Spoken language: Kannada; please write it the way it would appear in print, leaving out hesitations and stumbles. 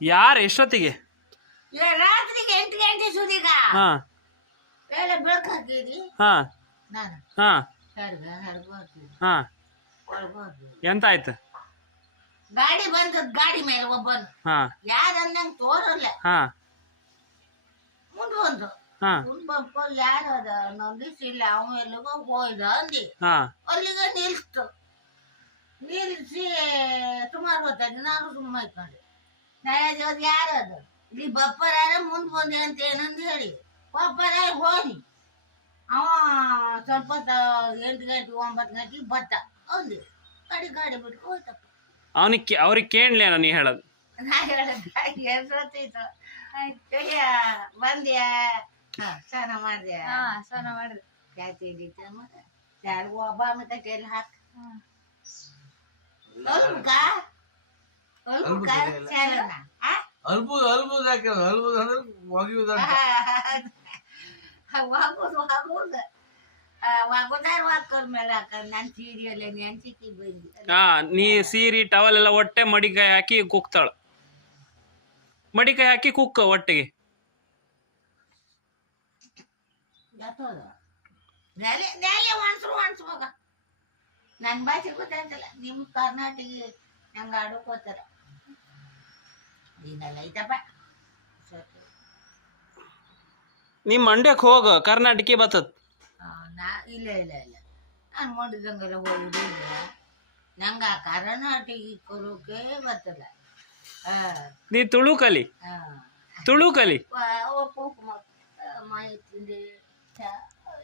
ಯಾರು ಎಷ್ಟೊತ್ತಿಗೆ? ರಾತ್ರಿಗೆ 8 ಗಂಟೆ ಸುದೀಗ ಹಾ ಎಲ್ಲ ಬೆಳಕು ಹಾಕಿದ್ರಿ. ಹಾ ನಾನು ಹಾ ಹರ್ಗು ಹಾಕಿದ್ರಿ. ಹಾ ಒಳಗೂ ಹಾಕಿದ್ರಿ. ಎಂತ ಆಯ್ತು? ಗಾಡಿ ಬಂದದ್, ಗಾಡಿ ಮೇಲೆ ಒಬ್ಬನು ಹಾ ಯಾರಂದಂಗ್ ತೋರಲ್ಲ. ಹಾ ಮುಂದ್ ಬಂದು ಹಾ ಬಪ್ಪ ಯಾರು ಅದ ನಂದಿಸಿಲ್ಲ, ಅವನು ಎಲ್ಲಿಗೋ ಹೋಯ್ದ ಅಂದಿ. ಹಾ ಅಲ್ಲಿಗೆ ನಿಲ್ಸ್ತು. ನಿಲ್ಸಿ ಸುಮಾರು ಹೊತ್ತಾಗಿ ನಾನು ಸುಮ್ಮ ಇಟ್ಕೊಂಡೆ. ನಾಳೆ ಯಾರು ಅದು ಇಲ್ಲಿ ಬಪ್ಪರಾರ ಮುಂದ್ ಬಂದೆ ಅಂತ ಏನಂದು ಹೇಳಿ ಬಪ್ಪರ ಹೋಗಿ ಅವ ಸ್ವಲ್ಪ 8 ಗಂಟೆ 9 ಗಂಟೆಗೆ ಬತ್ತ ಅಂದಿ. ಗಾಡಿ ಬಿಟ್ಟು ಹೋಯ್ತಪ್ಪ. ಅವ್ರಿಗೆ ಕೇಳಲೇನ ನೀ ಹೇಳೋದು? ನಾ ಹೇಳೋದು ಬಂದ್ಯಾ, ಸ್ನಾನ ಮಾಡ್ದ್ಯಾ, ಸ್ನಾನ ಮಾಡಿದೆ. ಚಾ ತಿಂದಿತ್ತ, ಮತ್ತೆ ಯಾರಿಗೂ ಒಬ್ಬ ಕೈಯಲ್ಲಿ ಹಾಕ ಹಾ ನೀ ಸೀರೆ ಟವಲ್ ಎಲ್ಲ ಒಟ್ಟೆ ಮಡಿಕಾಯಿ ಹಾಕಿ ಕುಕ್ತಾಳ. ಮಡಿಕಾಯಿ ಹಾಕಿ ಕುಕ್ಕ ಒಟ್ಟಿಗೆ. ಒಣಸ್ಮಗ ನನ್ ಭಾಷೆ ಗೊತ್ತಾಯ್ತಲ್ಲ. ನಿಮ್ ಕರ್ನಾಟಕ ನಂಗೆ ಆಡೋಕ್ ಹೋಗ್ತಾರ ಈಗೆಲ್ಲ ಐತಪ್ಪ. ನಿಮ್ ಮಂಡ್ಯಕ್ಕೆ ಹೋಗ, ಕರ್ನಾಟಕ ಬರ್ತದ. ಇಲ್ಲ ನಾನು ಮಾಡಿದಂಗೆಲ್ಲ ಹೋಗುದಿಲ್ಲ. ನಂಗೆ ಆ ಕರ್ನಾಟಕ ಕೊರೋಕೆ ಬರ್ತಲ್ಲ. ನೀ ತುಳು ಕಲಿ, ತುಳು ಕಲಿ. ಮಾಹಿತಿ